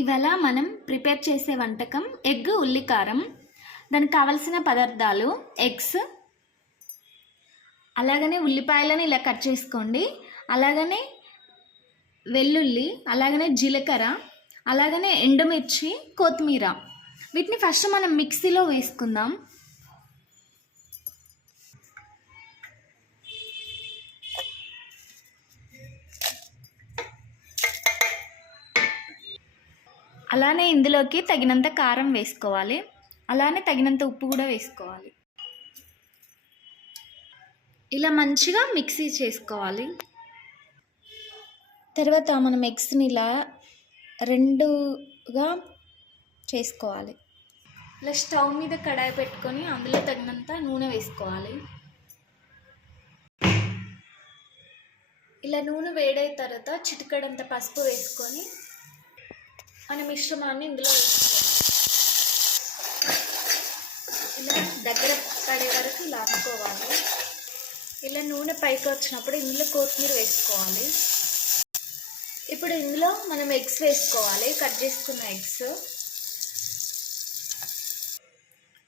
ఇవాళ మనం ప్రిపేర్ చేసే వంటకం ఎగ్ ఉల్లి కారం. దానికి కావాల్సిన పదార్థాలు ఎగ్స్, అలాగనే ఉల్లిపాయలను ఇలా కట్ చేసుకోండి, అలాగనే వెల్లుల్లి, అలాగనే జీలకర్ర, అలాగనే ఎండుమిర్చి, కొత్తిమీర. వీటిని ఫస్ట్ మనం మిక్సీలో వేసుకుందాం. అలానే ఇందులోకి తగినంత కారం వేసుకోవాలి, అలానే తగినంత ఉప్పు కూడా వేసుకోవాలి. ఇలా మంచిగా మిక్సీ చేసుకోవాలి. తర్వాత మనం ఎగ్స్ని ఇలా రెండుగా చేసుకోవాలి. ఇలా స్టవ్ మీద కడాయి పెట్టుకొని అందులో తగినంత నూనె వేసుకోవాలి. ఇలా నూనె వేడైన తర్వాత చిటికెడంత పసుపు వేసుకొని మన మిశ్రమాన్ని ఇందులో వేసుకోవాలి. ఇలా దగ్గర పడే వరకు ఇలా అనుకోవాలి. ఇలా నూనె పైకి వచ్చినప్పుడు ఇందులో కొత్తిమీర వేసుకోవాలి. ఇప్పుడు ఇందులో మనం ఎగ్స్ వేసుకోవాలి, కట్ చేసుకున్న ఎగ్స్.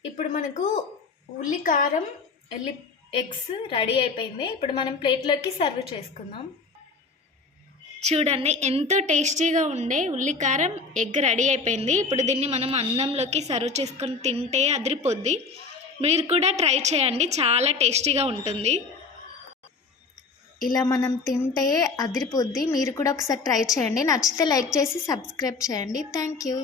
ఇప్పుడు మనకు ఉల్లి కారం ఎగ్స్ రెడీ అయిపోయింది. ఇప్పుడు మనం ప్లేట్లోకి సర్వ్ చేసుకుందాం. చూడండి, ఎంతో టేస్టీగా ఉండే ఉల్లి కారం ఎగ్ రెడీ అయిపోయింది. ఇప్పుడు దీన్ని మనం అన్నంలోకి సర్వ్ చేసుకొని తింటే అదిరిపోద్ది. మీరు కూడా ట్రై చేయండి, చాలా టేస్టీగా ఉంటుంది. ఇలా మనం తింటే అదిరిపోద్ది. మీరు కూడా ఒకసారి ట్రై చేయండి. నచ్చితే లైక్ చేసి సబ్స్క్రైబ్ చేయండి. Thank you.